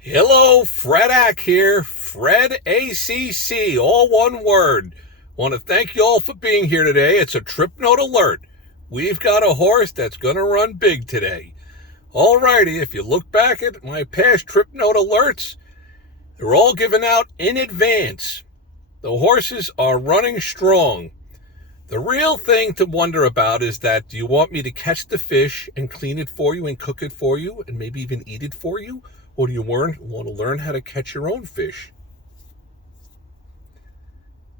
Hello, Fredak here. Fred ACC, all one word. Want to thank you all for being here today. It's a trip note alert. We've got a horse that's going to run big today. Alrighty, if you look back at my past trip note alerts, they're all given out in advance. The horses are running strong. The real thing to wonder about is that, do you want me to catch the fish and clean it for you and cook it for you and maybe even eat it for you? Or do you want to learn how to catch your own fish?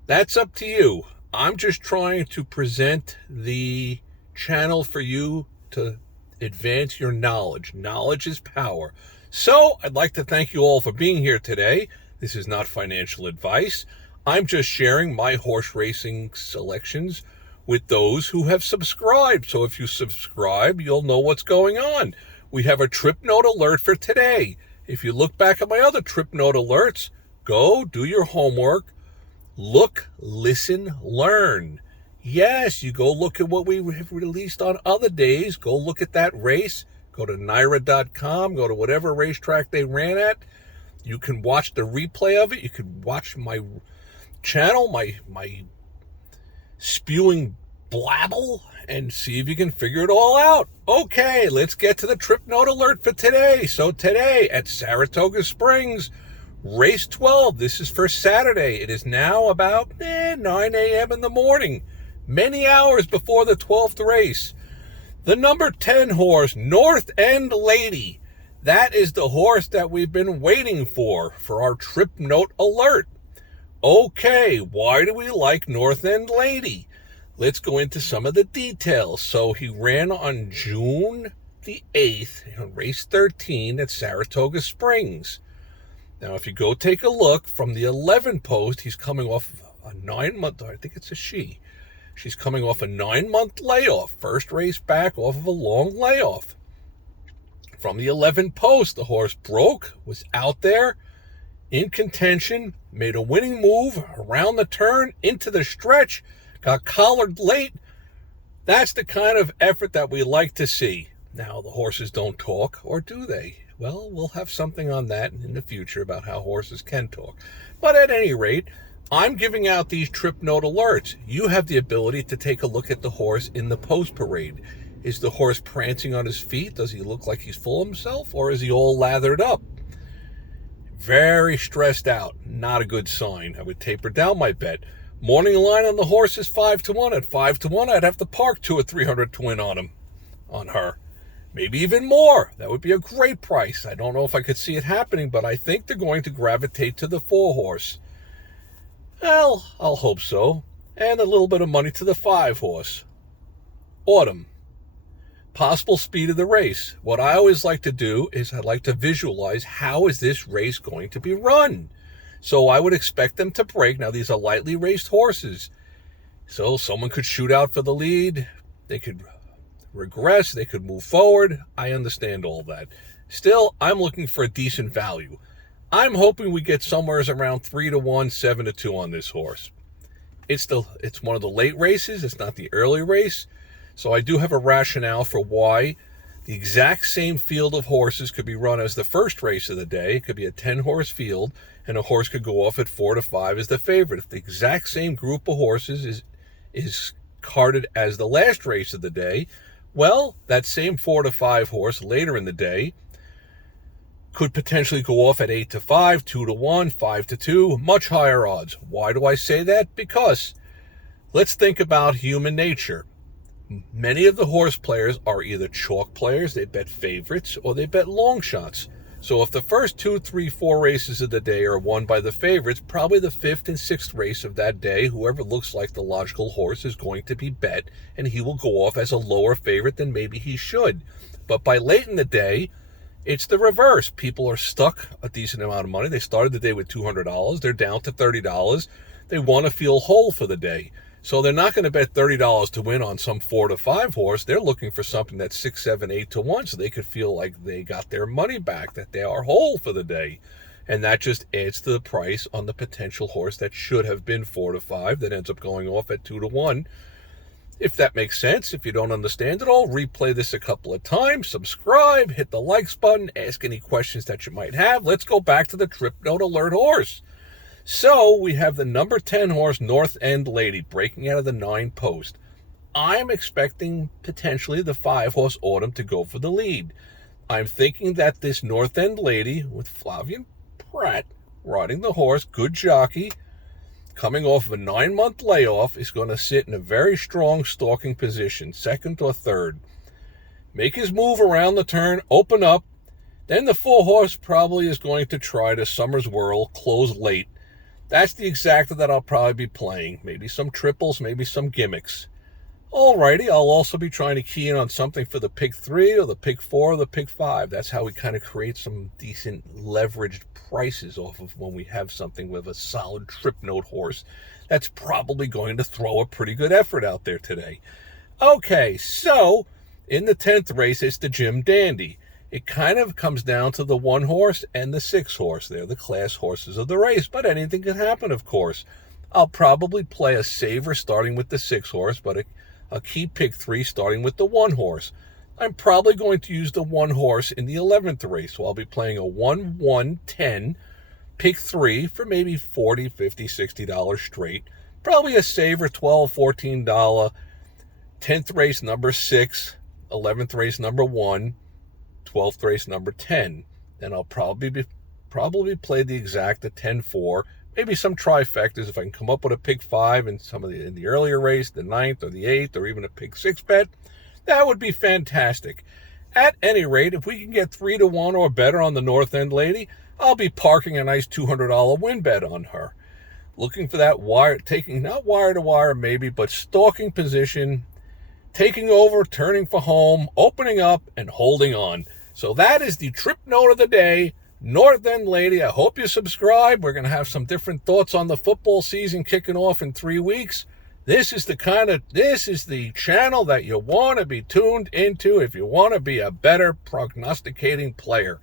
That's up to you. I'm just trying to present the channel for you to advance your knowledge. Knowledge is power. So I'd like to thank you all for being here today. This is not financial advice. I'm just sharing my horse racing selections with those who have subscribed. So if you subscribe, you'll know what's going on. We have a trip note alert for today. If you look back at my other trip note alerts, go do your homework. Look, listen, learn. Yes, you go look at what we have released on other days. Go look at that race. Go to NYRA.com. Go to whatever racetrack they ran at. You can watch the replay of it. You can watch my channel, my spewing blabble, and see if you can figure it all out. Okay, let's get to the trip note alert for today. So today at Saratoga Springs, race 12. This is for Saturday. It is now about 9 a.m. in the morning, many hours before the 12th race. The number 10 horse, North End Lady. That is the horse that we've been waiting for our trip note alert. Okay, why do we like North End Lady? Let's go into some of the details. So he ran on June the 8th in race 13 at Saratoga Springs. Now, if you go take a look from the 11 post, he's coming off a 9-month, I think it's a she. She's coming off a 9-month layoff. First race back off of a long layoff. From the 11 post, the horse broke, was out there in contention, made a winning move around the turn into the stretch, got collared late. That's the kind of effort that we like to see. Now, the horses don't talk, or do they? Well, we'll have something on that in the future about how horses can talk. But at any rate, I'm giving out these trip note alerts. You have the ability to take a look at the horse in the post parade. Is the horse prancing on his feet? Does he look like he's full of himself, or is he all lathered up? Very stressed out. Not a good sign. I would taper down my bet. Morning line on the horse is 5-1. At 5-1, I'd have to park 2 or 300 to win on him, on her. Maybe even more. That would be a great price. I don't know if I could see it happening, but I think they're going to gravitate to the 4 horse. Well, I'll hope so. And a little bit of money to the 5 horse. Autumn. Possible speed of the race. What I always like to do is I like to visualize how is this race going to be run. So I would expect them to break. Now, these are lightly raced horses. So someone could shoot out for the lead. They could regress. They could move forward. I understand all that. Still, I'm looking for a decent value. I'm hoping we get somewhere around 3-1, 7-2 on this horse. It's one of the late races. It's not the early race. So I do have a rationale for why the exact same field of horses could be run as the first race of the day. It could be a 10-horse field, and a horse could go off at 4-5 as the favorite. If the exact same group of horses is carded as the last race of the day, well, that same 4-5 horse later in the day could potentially go off at 8-5, 2-1, 5-2, much higher odds. Why do I say that? Because let's think about human nature. Many of the horse players are either chalk players, they bet favorites, or they bet long shots. So if the first 2, 3, 4 races of the day are won by the favorites, probably the 5th and 6th race of that day, whoever looks like the logical horse is going to be bet, and he will go off as a lower favorite than maybe he should. But by late in the day, it's the reverse. People are stuck a decent amount of money. They started the day with $200. They're down to $30. They want to feel whole for the day. So they're not going to bet $30 to win on some 4-5 horse. They're looking for something that's 6, 7, 8-1 so they could feel like they got their money back, that they are whole for the day. And that just adds to the price on the potential horse that should have been 4-5 that ends up going off at 2-1. If that makes sense, if you don't understand it all, replay this a couple of times, subscribe, hit the likes button, ask any questions that you might have. Let's go back to the Trip Note Alert horse. So we have the number 10 horse, North End Lady, breaking out of the 9 post. I'm expecting potentially the 5 horse Autumn to go for the lead. I'm thinking that this North End Lady with Flavien Prat riding the horse, good jockey, coming off of a 9-month layoff, is going to sit in a very strong stalking position, second or third. Make his move around the turn, open up. Then the 4 horse probably is going to try to Summer's Whirl, close late. That's the exacta that I'll probably be playing. Maybe some triples, maybe some gimmicks. Alrighty, I'll also be trying to key in on something for the pick 3 or the pick 4 or the pick 5. That's how we kind of create some decent leveraged prices off of when we have something with a solid Trip Note horse that's probably going to throw a pretty good effort out there today. Okay, so in the 10th race, it's the Jim Dandy. It kind of comes down to the 1 horse and the 6 horse. They're the class horses of the race, but anything can happen, of course. I'll probably play a saver starting with the 6 horse, but a key pick 3 starting with the 1 horse. I'm probably going to use the 1 horse in the 11th race, so I'll be playing a 1, 1, 10 pick 3 for maybe $40, $50, $60 straight. Probably a saver, $12, $14. 10th race number 6, 11th race number 1, 12th race number 10. Then I'll probably play the exacta 10-4. Maybe some trifectas if I can come up with a pick 5 in in the earlier race, the 9th or the 8th, or even a pick 6 bet. That would be fantastic. At any rate, if we can get 3-1 or better on the North End Lady, I'll be parking a nice $200 win bet on her. Looking for that wire, not wire to wire maybe, but stalking position, taking over, turning for home, opening up, and holding on. So that is the Trip Note of the day. North End Lady, I hope you subscribe. We're going to have some different thoughts on the football season kicking off in 3 weeks. This is the channel that you want to be tuned into if you want to be a better prognosticating player.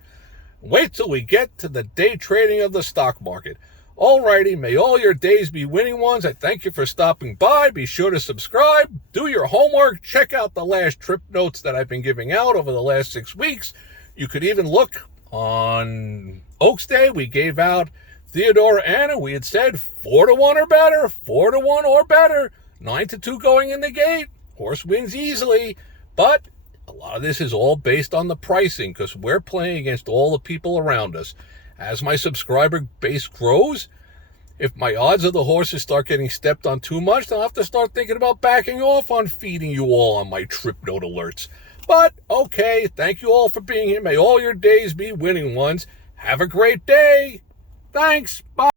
Wait till we get to the day trading of the stock market. Alrighty, may all your days be winning ones. I thank you for stopping by. Be sure to subscribe, do your homework, check out the last Trip Notes that I've been giving out over the last 6 weeks. You could even look on Oaks Day. We gave out Theodora Anna. We had said 4-1 or better, 4-1 or better, 9-2 going in the gate. Horse wins easily, but a lot of this is all based on the pricing because we're playing against all the people around us. As my subscriber base grows, if my odds of the horses start getting stepped on too much, then I'll have to start thinking about backing off on feeding you all on my Trip Note alerts. But, okay, thank you all for being here. May all your days be winning ones. Have a great day. Thanks. Bye.